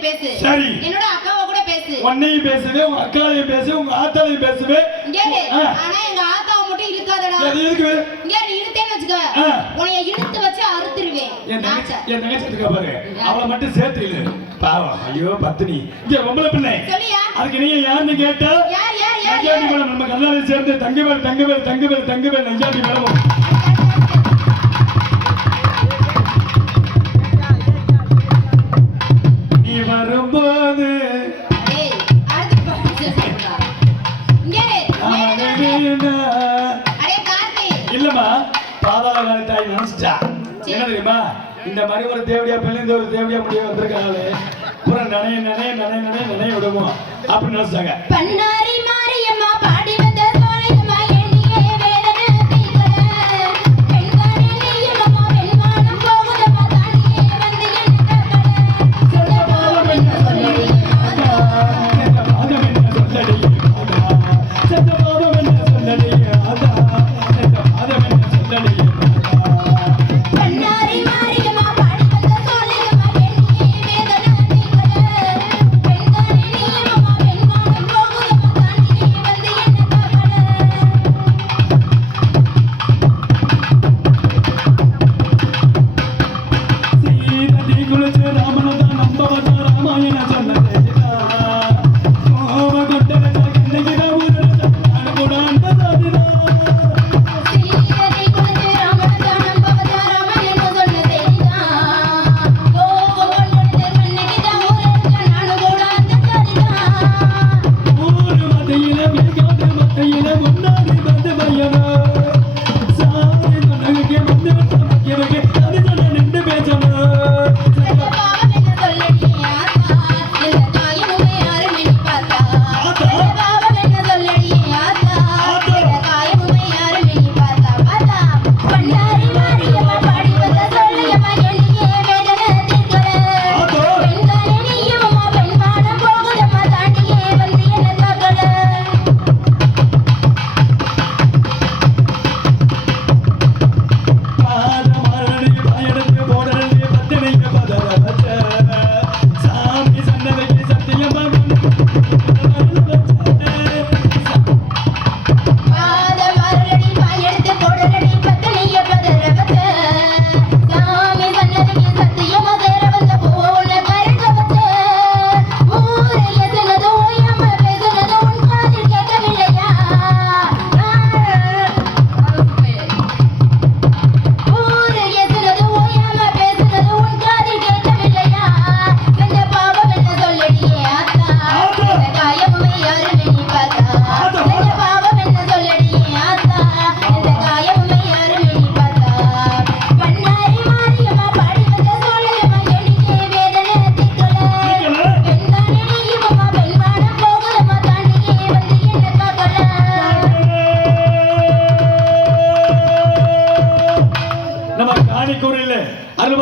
பேசு. சரி. என்னோட அக்காவை கூட பேசு. உன்னையும் பேசுவேன் உங்க அக்காலையும் பேசுவேன் உங்க ஆத்தாலையும். ஆ. ஆனா எங்க ஆத்தாவை மட்டும் இழுக்காதடா. அது இங்க இழுத்தேன்னு வச்சுக்க. உன்னைய இழுத்து வச்சு அறுத்துருவேன். என் தங்கச்சி. என் தங்கச்சி இருக்கா பாரு. அவளை மட்டும் சேர்த்து இழு. பாவம். ஐயோ பத்தினி. இங்க பொம்பளை பிள்ளை. அதுக்கு நீங்க யாருன்னு கேட்டா? நஞ்சாண்டி மேடம் நம்ம கல்லாலை சேர்ந்து தங்கவேல் தங்கவேல் தங்கவேல் தங்கவேல் நஞ்சாண்டி இந்த மாதிரி ஒரு தேவடியா பிள்ளை இந்த ஒரு தேவடியா முடிய வந்திருக்காங்களே பூரா நினைய நினைய நினைய நினைய நினைய விடுவோம். அப்படின்னு நினைச்சாங்க.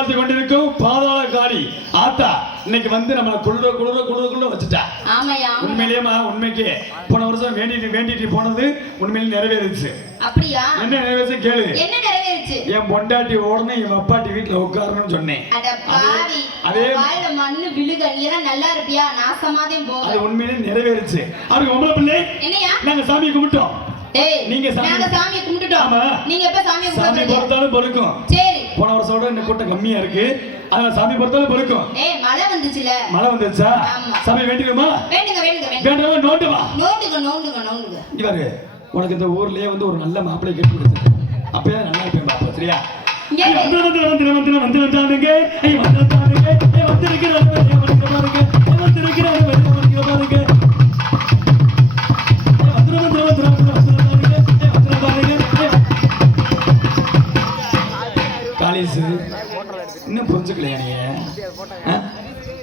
பார்த்து கொண்டிருக்கும் பாதாள காளி ஆத்தா இன்னைக்கு வந்து நம்மளை குளிர குளிர குளிர குளிர வச்சுட்டா. ஆமையா உண்மையிலேயேமா உண்மைக்கு. போன வருஷம் வேண்டிட்டு வேண்டிட்டு போனது உண்மையிலே நிறைவேறிச்சு. அப்படியா? என்ன நிறைவேறிச்சு கேளு. என்ன நிறைவேறுச்சு? என் பொண்டாட்டி ஓடணும் என் அப்பாட்டி வீட்டுல உட்காரணும்னு சொன்னேன். அட பாவி அதே வாயில மண்ணு விழுக நீ எல்லாம் நல்லா இருப்பியா? நாசமாதே போக அது உண்மையிலே நிறைவேறிச்சு. அவருக்கு பொம்பளை பிள்ளை என்னையா? நாங்க சாமி கும்பிட்டோம். நீங்க நாங்க சாமியை கும்பிட்டுட்டோம். நீங்க எப்ப சாமியை சாமி பொறுத்தாலும் பொறுக்கும் சரி போன வருஷத்தோட இந்த கூட்டம் கம்மியா இருக்கு அதனால சாமி பொறுத்தாலும் பொறுக்கும் ஏய் மழை வந்துச்சுல மழை வந்துருச்சா ஆமா. சாமி வேண்டிக்குமா வேண்டுங்க வேண்டுங்க வேண்டாமா நோண்டுவா நோண்டுங்க நோண்டுங்க நோண்டுங்க இங்க பாரு உனக்கு இந்த ஊர்லயே வந்து ஒரு நல்ல மாப்பிள்ளை கட்டி கொடுத்து அப்பயே நல்லா இருப்பேன் பாப்பா சரியா. வந்து வந்து வந்து வந்து வந்து வந்தானுங்க ஐயா வந்து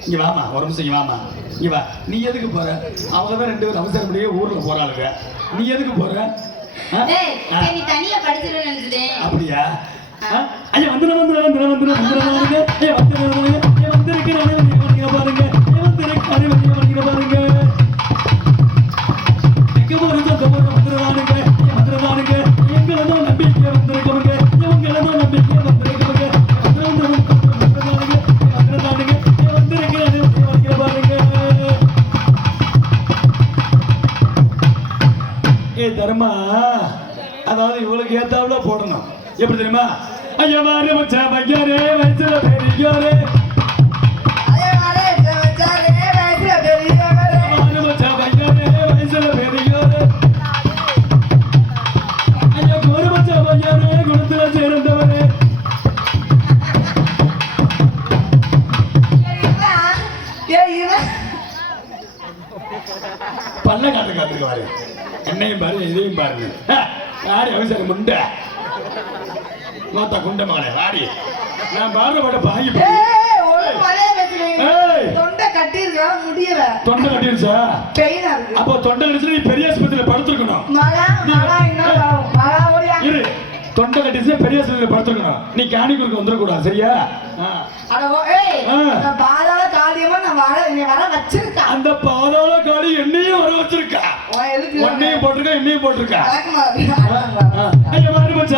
இங்க வாமா ஒரு நிமிஷம் இங்க வாமா இங்க வா. நீ எதுக்கு போற? அவங்க தான் ரெண்டு பேரும் அவசரம் முடிய ஊர்ல போறாளுங்க. நீ எதுக்கு போற? நீ தனியா அப்படியா? ஐயா வந்து வந்து வந்து வந்து வந்து பாருங்க ஐயா வந்து தர்மா அதாவது இவளுக்கு ஏத்தாப்புல போடணும். எப்படி தெரியுமா? ஐயா மாறு மச்சான் பையாரே வயசுல பெரியோரே. பாருங்க ஆடி அவசரம் முண்டை. மாத்தா குண்ட மகனே ஆடி நான் பாடுற பாட்ட ஏய் தொண்டை கட்டிருக்கா முடியல. தொண்டை கட்டிருச்சா? பெயினா இருக்கு. அப்போ தொண்டை கட்டிச்சு நீ பெரிய ஆஸ்பத்திரியில படுத்திருக்கணும். மழை மழை இன்னும் ஓடியா. இரு. தொண்டை கட்டிச்சு பெரிய ஆஸ்பத்திரியில படுத்திருக்கணும். நீ காணிக்கூருக்கு வந்துடக்கூடாது சரியா? பாதாள காளியமா நான் வர வர வச்சிருக்கேன் அந்த பாதாள காளி என்னையும் வர வச்சிருக்கா. எதுக்கு ஒன்னையும் போட்டிருக்கா என்னையும் போட்டிருக்கா. வழக்கமா ஆ. ஐயா மாறு மச்சான்.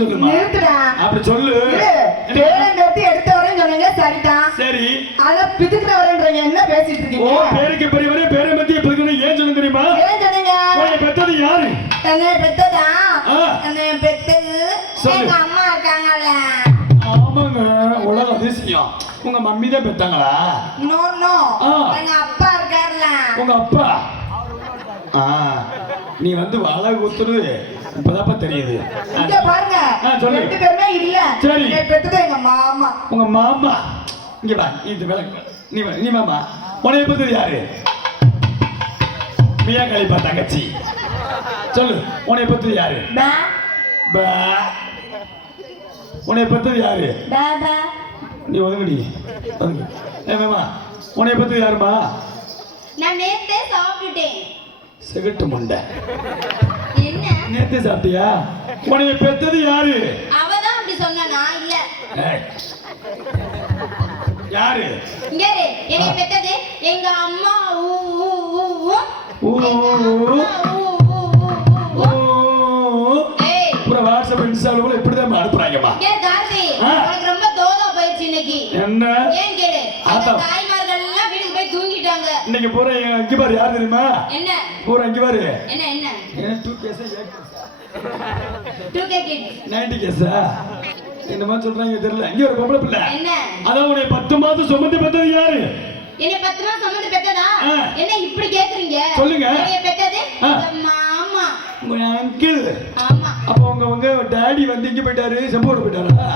நிறுத்து சொல்லுமா? நிறுத்துடா. அப்படி சொல்லு. பேரன் கட்டி எடுத்தவரேன்னு சொன்னீங்க சரிதான் சரி. ஆனா பிதுக்கிறவரன்றீங்க என்ன பேசிட்டு ஓ இருக்கீங்க பேருக்கு பெரியவரே பேரமதி பிறகு ஏன் சொல்ல தெரியுமா? ஏன் சொன்னீங்க? உன்னை பெத்தது யாரு? என்னை பெத்ததா. என்னை பெத்தது. எங்க அம்மா இருக்காங்கல்ல. ஆமாங்க உலக அதிசயம் உங்க மம்மி தான் பெத்தாங்களா? No no. எங்க அப்பா இருக்காருல்ல. உங்க அப்பா? ஆ. நீ வந்து வாழை குத்துறது இப்பதாப்பா தெரியுது. இங்க பாருங்க. ரெண்டு பேருமே இல்ல. சரி. பெத்தது எங்க மாமா. உங்க மாமா. இங்க வா நீ இது விளக்கு. நீ நீ மாமா. உனைய பத்தி யாரு? மியா கலிப்பா தங்கச்சி. சொல்லு உனைய பத்தி யாரு? உனைய பத்தது யாரு? நீ ஒதுங்குடி ஒதுங்கு. ஏ மாமா உனைய பத்தி யாருமா? நான் நேத்தே சாப்பிட்டுட்டேன். சிகட்டு முண்டை. நேத்து சாப்பிட்டியா? உனைய பெத்தது யாரு? அவ தான் அப்படி சொன்னா நான் இல்ல. ஏய். யாரு? இங்க என்னை பெத்தது எங்க அம்மா ஊ ஊ ஊ ஊ. ஊ, வாட்ஸ்அப் இன்ஸ்டால கூட இப்படிதான் அனுப்புறாங்கம்மா. ஏ. உனக்கு ரொம்ப தோதா போயிடுச்சு இன்னைக்கு. என்ன? ஏன் கேளு? அந்த போய் தூங்கிட்டாங்க இன்னைக்கு பூரா அங்க பாரு யார் தெரியுமா? என்ன? பூரா அங்க பாரு. என்ன என்ன? என்ன கேஸா டூ கே கிட்ஸ் நைன்டி கேஸா இந்த மாதிரி சொல்றாங்க தெரியல. இங்க ஒரு பொம்பளை பிள்ளை. என்ன? அதான் உன்னை பத்து மாதம் சுமந்து பெத்தது யாரு? என்னை பத்து மாசம் சம்மந்து பெத்ததா. என்ன இப்படி கேக்குறீங்க? சொல்லுங்க. என்னைய பெத்தது மாமா உங்க அங்கிள் ஆமா. அப்போ உங்க உங்க டாடி வந்து இங்க போயிட்டாரு செம்போடு போயிட்டாரா?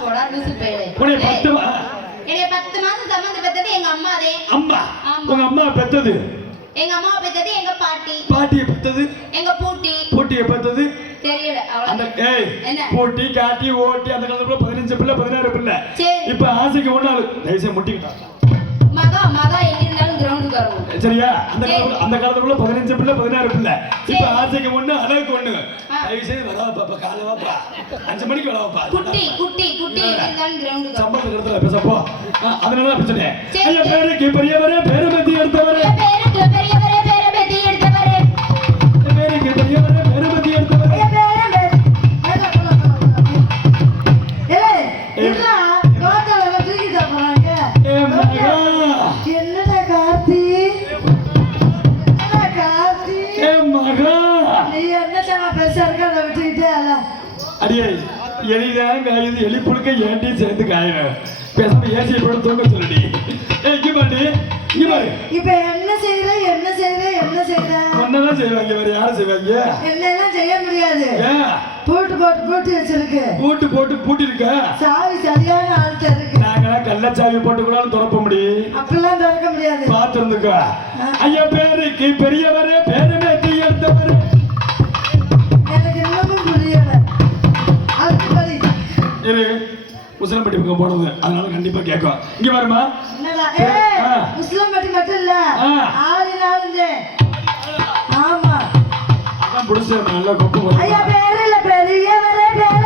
போடா லூசு. உன்னை பத்து மா- என்னைய பத்து மாசம் சம்மந்து பெத்தது எங்க அம்மாதே அம்மா. உங்க அம்மா பெத்தது? எங்க அம்மா பெத்தது எங்க பாட்டி. பாட்டியை பெத்தது? எங்க பூட்டி. பூட்டியை பெத்தது? தெரியல அந்த ஏய்? பூட்டி காட்டி ஓட்டி அந்த காலத்துல பதினஞ்சு பிள்ளை பதினாறு பிள்ளை. இப்ப ஆசைக்கு ஒண்ணாள் தயவுசெய்து முட்டிக்கிட்டான் மகா மகா எங்க இருந்தாலும் கிரவுண்டுக்கு வருவோம். சரியா? அந்த. காலத்துல அந்த காலத்துல பதினஞ்சு பிள்ளை பதினாறு பிள்ளை. இப்ப. ஆசைக்கு ஒண்ணு அழகுக்கு ஒண்ணு. தயவு செய்து வரவா பாப்பா காலை வாப்பா. அஞ்சு மணிக்கு வரவாப்பா குட்டி குட்டி குட்டி எங்க இருந்தாலும் கிரவுண்டுக்கு வருவோம். சம்பளத்துக்கு இடத்துல பேசப்போ. அதனால தான் பிரச்சனை பேருக்கு பெரியவரே பேருமதி எடுத்தவரே. அடியே எலிதான் காயுது எலி புழுக்க ஏன்டி சேர்ந்து காயணும் பேசாம ஏசியை போட்டு தூங்க சொல்லுடி. ஏ இங்க பாட்டி இங்க பாரு. இப்ப என்ன செய்யற என்ன செய்யற என்ன செய்யற ஒன்னதான் செய்வாங்க வேற யாரும் செய்வாங்க? என்னெல்லாம் செய்ய முடியாது. பூட்டு போட்டு பூட்டி வச்சிருக்கு. பூட்டு போட்டு பூட்டி இருக்க சாவி சரியான ஆள்கிட்ட இருக்கு நாங்களாம் கள்ளச்சாவி போட்டு கூட திறப்ப முடியும். அப்பெல்லாம் திறக்க முடியாது. பார்த்து இருந்துக்க ஐயா பேருக்கு பெரியவரே பேருமே எடுத்தவரே. உசிலம்பட்டி பக்கம் போனது அதனால கண்டிப்பா கேட்கும் இங்க வருமா என்னடா? ஏய் ஆ. முஸ்லிம் பட்டி மட்டும் இல்ல. ஆறு நாளுந்தே ஆமா. அதான் பிடிச்ச நல்ல கொப்பு. ஐயா பேரு இல்ல பெரியவரே பேரு.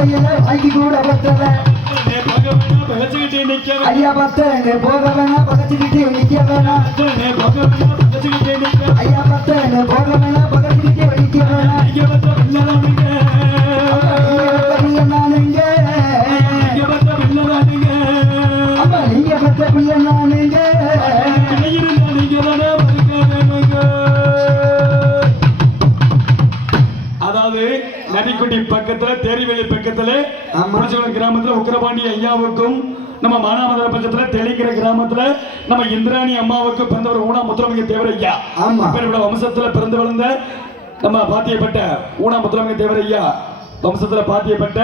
வெத்தையில வாங்கி கூட வெத்தலை ஐயா பத்தனை போக வேணாம் பகச்சுக்கிட்டு நிக்க வேணாம் ஐயா பத்தனை போக வேணாம் நதிக்குடி பக்கத்துல தேரிவெளி பக்கத்துல. புடிச்சவள கிராமத்துல உக்கிரபாண்டி ஐயாவுக்கும் நம்ம மானாமதுர பக்கத்துல தெளிக்கிற கிராமத்துல நம்ம இந்திராணி அம்மாவுக்கு பிறந்தவர் ஊனா முத்துரமிக தேவர் ஐயா. இப்ப வம்சத்துல பிறந்து வளர்ந்த நம்ம பாத்தியப்பட்ட ஊனா முத்துரமிக தேவர் ஐயா வம்சத்துல பாத்தியப்பட்ட